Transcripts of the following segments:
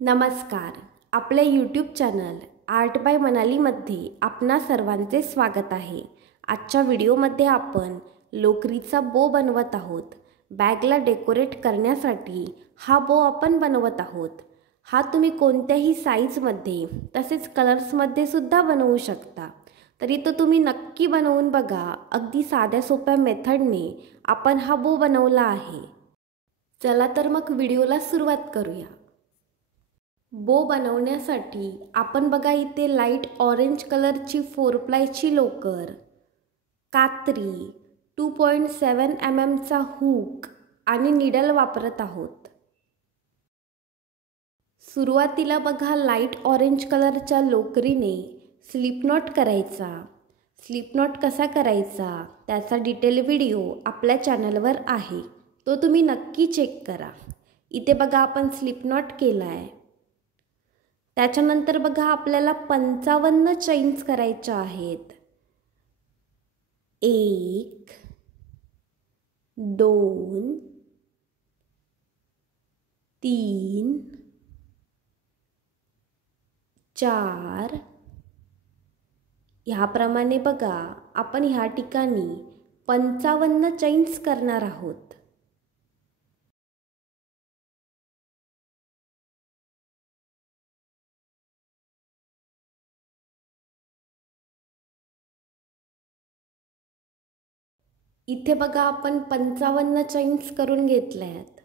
नमस्कार. आपल्या YouTube channel art bye मनालीमध्ये आपणा सर्वांचे स्वागत आहे. आजच्या व्हिडिओमध्ये आपण लोकरीचा बो बनवत आहोत. बॅगला डेकोरेट करण्यासाठी हा बो आपण बनवत आहोत. हा तुम्ही कोणत्याही साईजमध्ये तसेच कलर्समध्ये सुद्धा बनवू शकता. तरी तो तुम्ही नक्की बनवून बघा. अगदी साध्या सोप्या मेथडने आपण हा बो बनवला आहे. चला तर मग व्हिडिओला सुरुवात करूया. बो बनवण्यासाठी आपण बघा इथे लाईट ऑरेंज कलरची 4प्लायची लोकर, कात्री, 2.7 mm चा हुक आणि निडल वापरत आहोत. सुरुवातीला बघा लाईट ऑरेंज कलरच्या लोकरीने स्लिप नॉट करायचा. स्लिप नॉट कसा करायचा त्याचा डिटेल व्हिडिओ आपल्या चॅनलवर आहे, तो तुम्ही नक्की चेक करा. इथे बघा आपण स्लिप नॉट केला आहे. त्याच्यानंतर बघा आपल्याला 55 चैन्स करायच्या आहेत. 1 2 3 4 ह्याप्रमाणे बघा आपण ह्या ठिकाणी 55 चैन्स करणार आहोत. इथे बघा आपण 55 चैन्स करून घेतल्यात.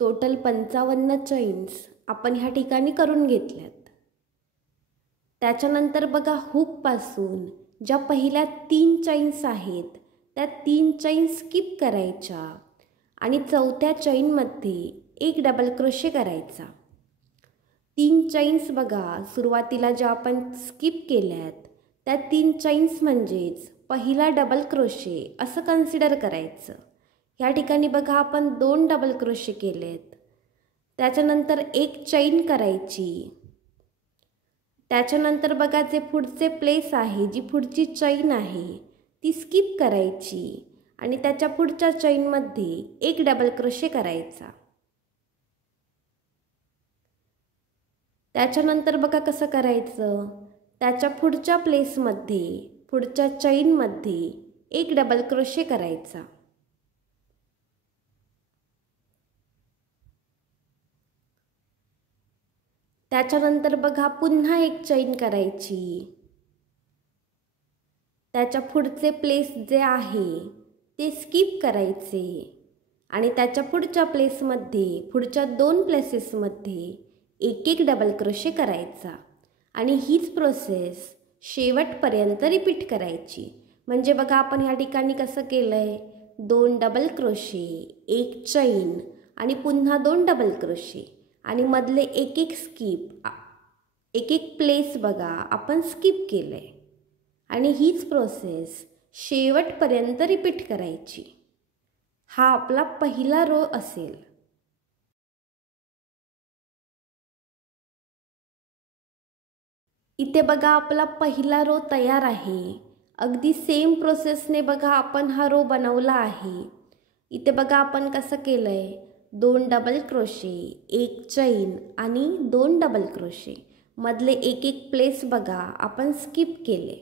टोटल 55 चैन्स आपण ह्या ठिकाणी करून घेतल्यात. त्याच्यानंतर बघा हुकपासून ज्या पहिल्या 3 चैन्स आहेत त्या 3 चैन्स स्किप करायच्या आणि चौथ्या चैनमध्ये एक डबल क्रोशे करायचा. 3 चैन्स बघा सुरुवातीला ज्या आपण स्किप केल्यात त्या 3 चैन्स म्हणजेच पहिला डबल क्रोशे असं कन्सिडर करायचं. ह्या ठिकाणी बघा आपण 2 डबल क्रोशे केलेत. त्याच्यानंतर एक चैन करायची. त्याच्यानंतर बघा जे पुढचे प्लेस आहे, जी पुढची चैन आहे ती स्किप करायची आणि त्याच्या पुढच्या चैनमध्ये एक डबल क्रोशे करायचा. त्याच्यानंतर बघा कसं करायचं, त्याच्या पुढच्या प्लेसमध्ये पुढच्या चैनमध्ये एक डबल क्रोशे करायचा. त्याच्यानंतर बघा पुन्हा एक चैन करायची. त्याच्या पुढचे प्लेस जे आहे ते स्किप करायचे आणि त्याच्या पुढच्या प्लेसमध्ये पुढच्या 2 प्लेसेसमध्ये एक एक डबल क्रोशे करायचा आणि हीच प्रोसेस शेवटपर्यंत रिपीट करायची. म्हणजे बघा आपण ह्या ठिकाणी कसं केलं आहे, 2 डबल क्रोशे, एक चैन आणि पुन्हा 2 डबल क्रोशे आणि मधले एक एक स्किप, एक एक प्लेस बघा आपण स्किप केलं आहे आणि हीच प्रोसेस शेवटपर्यंत रिपीट करायची. हा आपला पहिला रो असेल. इथे बघा आपला पहिला रो तयार आहे. अगदी सेम प्रोसेसने बघा आपण हा रो बनवला आहे. इथे बघा आपण कसं केलं आहे, 2 डबल क्रोशे, एक चैन आणि 2 डबल क्रोशे, मधले एक एक प्लेस बघा आपण स्किप केले.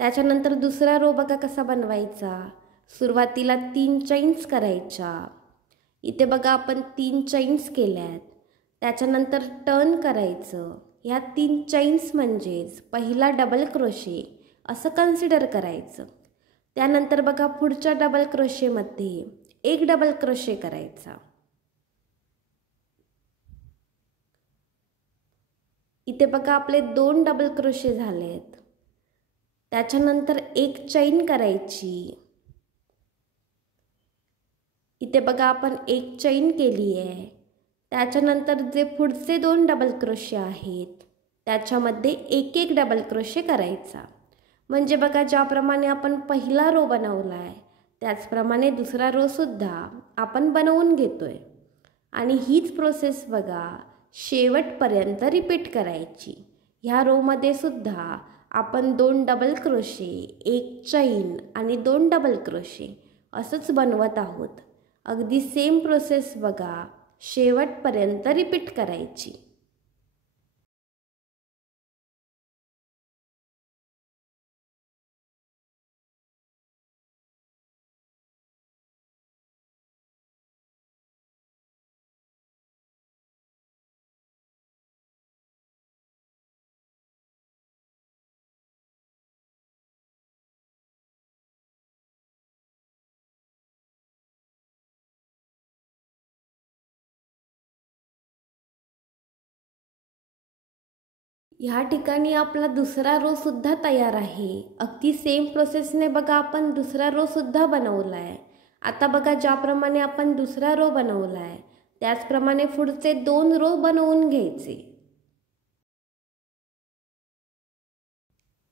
त्याच्यानंतर दुसरा रो बघा कसा बनवायचा. सुरुवातीला 3 चैन्स करायच्या. इथे बघा आपण 3 चैन्स केल्यात. त्याच्यानंतर टर्न करायचं. ह्या 3 चैन्स म्हणजेच पहिला डबल क्रोशे असं कन्सिडर करायचं. त्यानंतर बघा पुढच्या डबल क्रोशेमध्ये एक डबल क्रोशे करायचा. इथे बघा आपले 2 डबल क्रोशे झालेत. त्याच्यानंतर एक चैन करायची. इथे बघा आपण एक चैन केली आहे. त्याच्यानंतर जे पुढचे 2 डबल क्रोशे आहेत त्याच्यामध्ये एक एक डबल क्रोशे करायचा. म्हणजे बघा ज्याप्रमाणे आपण पहिला रो बनवला आहे त्याचप्रमाणे दुसरा रो सुद्धा आपण बनवून घेतोय आणि हीच प्रोसेस बघा शेवटपर्यंत रिपीट करायची. ह्या रोमध्ये सुद्धा आपण 2 डबल क्रोशे, एक चैन आणि 2 डबल क्रोशे असंच बनवत आहोत. अगदी सेम प्रोसेस बघा शेवटपर्यंत रिपीट करायची. ह्या ठिकाणी आपला दुसरा रो सुद्धा तयार आहे। अगदी सेम प्रोसेसने बघा आपण दुसरा रो सुद्धा बनवला आहे। आता बघा ज्याप्रमाणे आपण दुसरा रो बनवला आहे त्याचप्रमाणे पुढचे 2 रो बनवून घ्यायचे।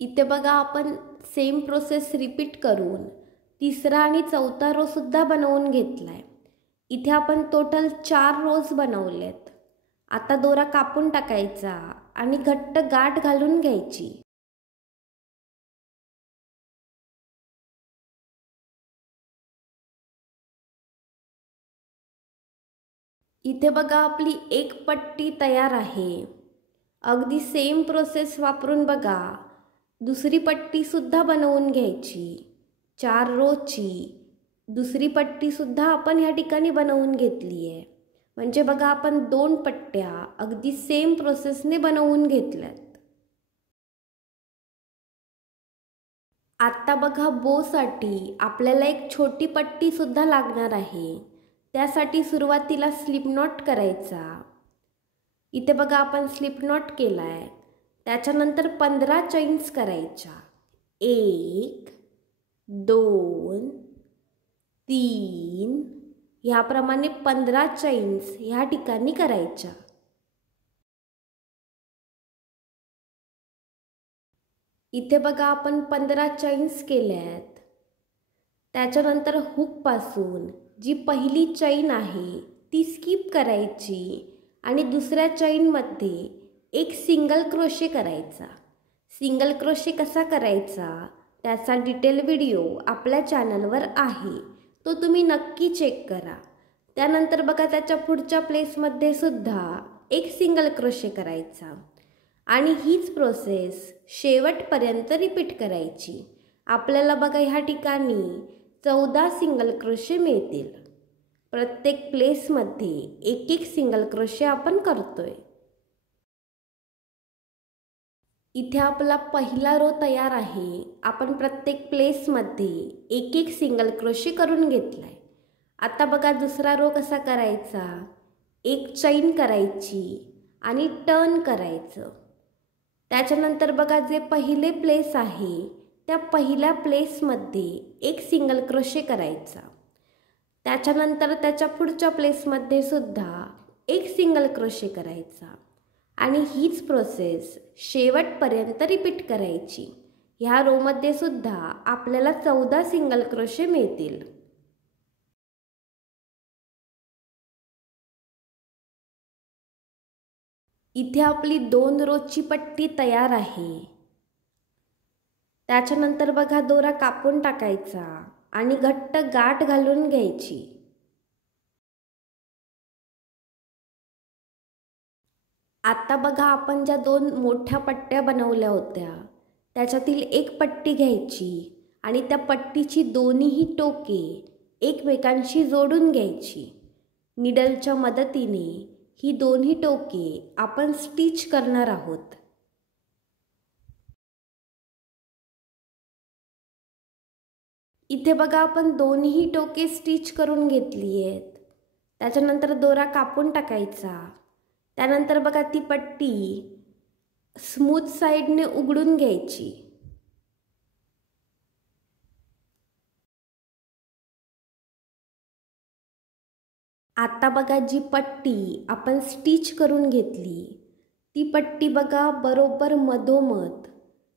इथे बघा आपण सेम प्रोसेस रिपीट करून तिसरा आणि चौथा रो सुद्धा बनवून घेतलाय। इथे आपण टोटल 4 रोज बनवलेत। आता दोरा कापून टाकायचा आणि घट्ट गाठ घालून घ्यायची। इथे बघा आपली एक पट्टी तयार आहे। अगदी सेम प्रोसेस वापरून बघा दुसरी पट्टी सुद्धा बनवून घ्यायची। 4 रोची दुसरी पट्टी सुद्धा आपण या ठिकाणी बनवून घेतली आहे। म्हणजे बघा आपण 2 पट्ट्या अगदी सेम प्रोसेसने बनवून घेतल्यात। आता बघा बोसाठी आपल्याला एक छोटी पट्टी सुद्धा लागणार आहे। त्यासाठी सुरुवातीला स्लिप नॉट करायचा। इथे बघा आपण स्लिप नॉट केलाय। त्याच्यानंतर 15 चैन्स करायच्या। 1 2 3 ह्याप्रमाणे 15 चैन्स ह्या ठिकाणी करायच्या। इथे बघा आपण 15 चैन्स केल्यात। त्याच्यानंतर हुक पासून जी पहिली चैन आहे ती स्किप करायची आणि दुसऱ्या चैनमध्ये एक सिंगल क्रोशे करायचा। सिंगल क्रोशे कसा करायचा त्याचा डिटेल व्हिडिओ आपल्या चॅनलवर आहे, तो तुम्ही नक्की चेक करा। त्यानंतर बघा त्याच्या पुढच्या प्लेसमध्ये सुद्धा एक सिंगल क्रोशे करायचा आणि हीच प्रोसेस शेवटपर्यंत रिपीट करायची। आपल्याला बघा ह्या ठिकाणी 14 सिंगल क्रोशे मिळतील। प्रत्येक प्लेसमध्ये एक एक सिंगल क्रोशे आपण करतोय। इथे आपला पहिला रो तयार आहे। आपण प्रत्येक प्लेसमध्ये एक एक सिंगल क्रोशे करून घेतलाय। आता बघा दुसरा रो कसा करायचा, एक चैन करायची आणि टर्न करायचं। त्याच्यानंतर बघा जे पहिले प्लेस आहे त्या पहिल्या प्लेसमध्ये एक सिंगल क्रोशे करायचा। त्याच्यानंतर त्याच्या पुढच्या प्लेसमध्ये सुद्धा एक सिंगल क्रोशे करायचा आणि हीच प्रोसेस शेवटपर्यंत रिपीट करायची। ह्या रोमध्ये सुद्धा आपल्याला 14 सिंगल क्रोशे मिळतील। इथे आपली 2 रोची पट्टी तयार आहे। त्याच्यानंतर बघा दोरा कापून टाकायचा आणि घट्ट गाठ घालून घ्यायची। आता बघा आपण ज्या 2 मोठ्या पट्ट्या बनवल्या होत्या त्याच्यातील एक पट्टी घ्यायची आणि त्या पट्टीची दोन्हीही टोके एकमेकांशी जोडून घ्यायची। निडलच्या मदतीने ही दोन्ही टोके आपण स्टिच करणार आहोत। इथे बघा आपण दोन्ही टोके स्टिच करून घेतली आहेत। त्याच्यानंतर दोरा कापून टाकायचा। त्यानंतर बघा ती पट्टी स्मूथ साइडने उघडून घ्यायची। आता बघा जी पट्टी आपण स्टिच करून घेतली ती पट्टी बघा बरोबर मधोमध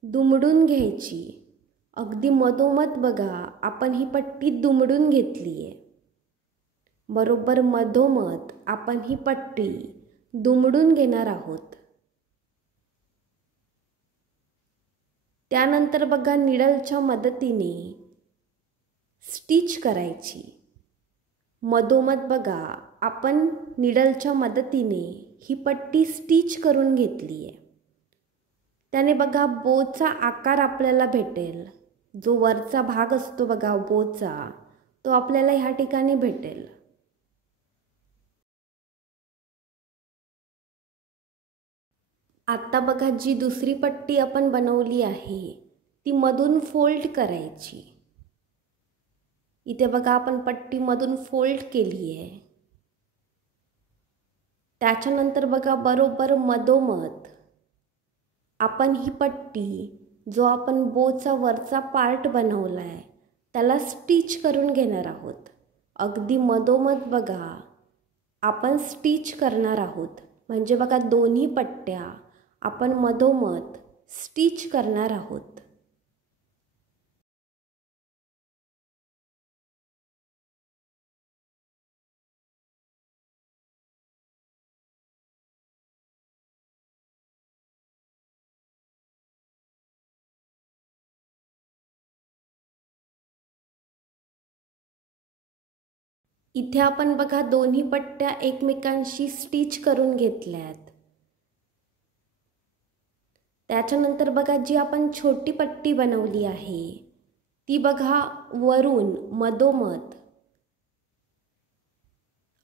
दुमडून घ्यायची। अगदी मधोमध बघा आपण ही पट्टी दुमडून घेतली आहे। बरोबर मधोमध आपण ही पट्टी दुमडून घेणार आहोत। त्यानंतर बघा निडलच्या मदतीने स्टिच करायची। मधोमध बघा आपण निडलच्या मदतीने ही पट्टी स्टिच करून घेतली आहे। त्याने बघा बोचा आकार आपल्याला भेटेल। जो वरचा भाग असतो बघा बोचा, तो आपल्याला ह्या ठिकाणी भेटेल। आता बघा जी दुसरी पट्टी आपण बनवली आहे ती मधून फोल्ड करायची। इथे बघा आपण पट्टी मधून फोल्ड केली आहे। त्याच्यानंतर बघा बरोबर मधोमध आपण ही पट्टी जो आपण बोचा वरचा पार्ट बनवला आहे त्याला स्टिच करून घेणार आहोत. अगदी मधोमध बघा आपण स्टिच करणार आहोत. म्हणजे बघा दोन्ही पट्ट्या आपण मधोमध स्टिच करणार आहोत. इथे आपण बघा दोन्ही पट्ट्या एकमेकांशी स्टिच करून घेतल्यात. त्याच्यानंतर बघा जी आपण छोटी पट्टी बनवली आहे ती बघा वरून मधोमध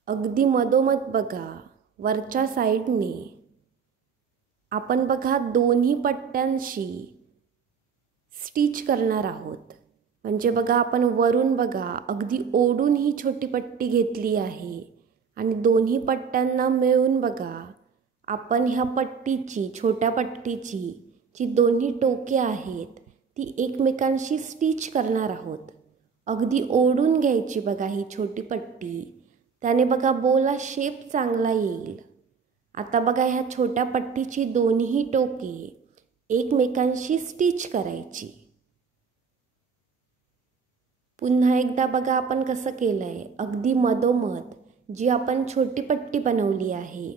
अगदी मधोमध बघा वरच्या साईडने आपण बघा दोन्ही पट्ट्यांशी स्टिच करणार आहोत. म्हणजे बघा आपण वरून बघा अगदी ओढून ही छोटी पट्टी घेतली आहे आणि दोन्ही पट्ट्यांना मिळून बघा आपण ह्या पट्टीची छोट्या पट्टीची जी दोन्ही टोके आहेत ती एकमेकांशी स्टिच करणार आहोत. अगदी ओढून घ्यायची बघा ही छोटी पट्टी, त्याने बघा बोला शेप चांगला येईल. आता बघा ह्या छोट्या पट्टीची दोन्ही टोके एकमेकांशी स्टिच करायची. पुन्हा एकदा बघा आपण कसं केलं आहे. अगदी मधोमध जी आपण छोटी पट्टी बनवली आहे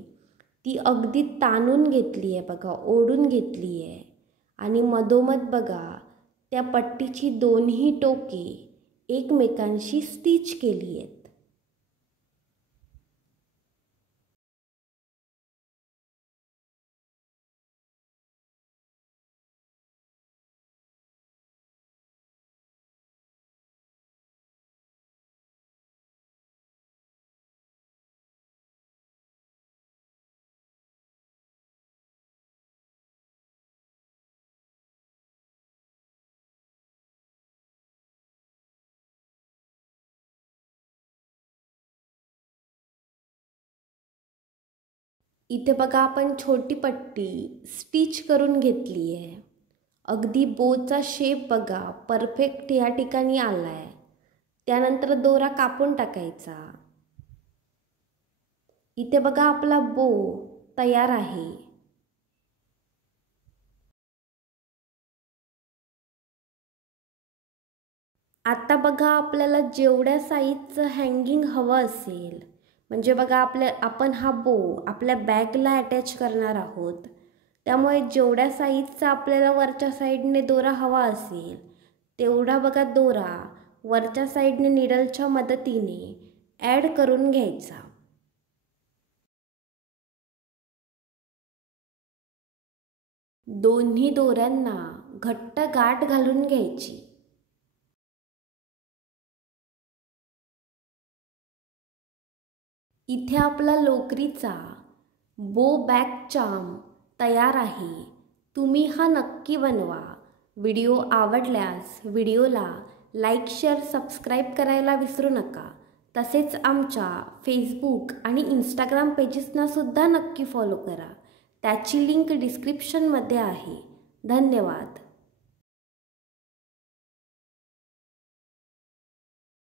ती अगदी ताणून घेतली आहे बघा, ओढून घेतली आहे आणि मधोमध बघा त्या पट्टीची दोन्ही टोके एकमेकांशी स्टिच केली आहेत. इथे बघा आपण छोटी पट्टी स्टिच करून घेतली आहे. अगदी बोचा शेप बघा परफेक्ट या ठिकाणी आला आहे. त्यानंतर दोरा कापून टाकायचा. इथे बघा आपला बो तयार आहे. आता बघा आपल्याला जेवढ्या साईजचं हँगिंग हवं असेल, म्हणजे बघा आपण हा बो आपल्या बॅगला अटॅच करणार आहोत. त्यामुळे जेवढ्या साईजचा आपल्याला वरच्या साईडने दोरा हवा असेल तेवढा बघा दोरा वरच्या साईडने निडलच्या मदतीने ॲड करून घ्यायचा. दोन्ही दोऱ्यांना घट्ट गाठ घालून घ्यायची. इथे आपला लोकरीचा बो बॅग चार्म तयार आहे. तुम्ही हा नक्की बनवा. व्हिडिओ आवडल्यास व्हिडिओला लाईक, शेअर, सबस्क्राईब करायला विसरू नका. तसेच आमच्या फेसबुक आणि इंस्टाग्राम पेजेसनासुद्धा नक्की फॉलो करा. त्याची लिंक डिस्क्रिप्शनमध्ये आहे. धन्यवाद.